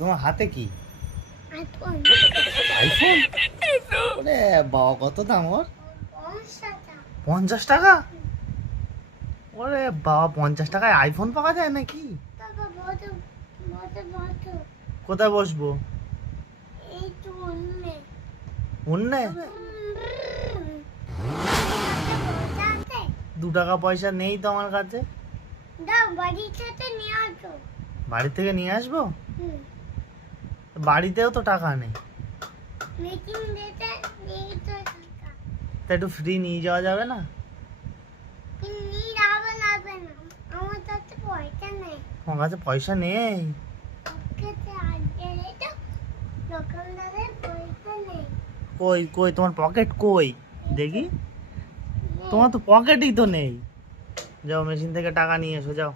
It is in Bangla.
তোমার হাতে কি? আইফোন। আইফোন? ওরে বাবা, কত দাম ওর? 50 50 টাকা। টাকা? ওরে বাবা, 50 টাকায় আইফোন পাওয়া যায় নাকি? বাবা বড় বড় বড়। কোথায় বসবো? এই তো অন্য। অন্যে? 2 টাকা পয়সা নেই তো আমার কাছে। দাও বাড়ি থেকে নিয়ে আসো। বাড়ি থেকে নিয়ে আসবো? হুম। বাড়িতেও তো টাকা নেই। মিটিং দিতে নিয়ে তো টাকা। তা একটু ফ্রি নিয়ে যাওয়া যাবে না? নিয়ে যাবে লাগবে না। আমার কাছে পয়সা নেই। আমার কাছে পয়সা নেই। পকেটে আগে তো দোকানদারের পয়সা নেই। কই কই তোমার পকেট কই দেখি? তোমার তো পকেটই তো নেই। যাও মেশিন থেকে টাকা নিয়ে এসো, যাও।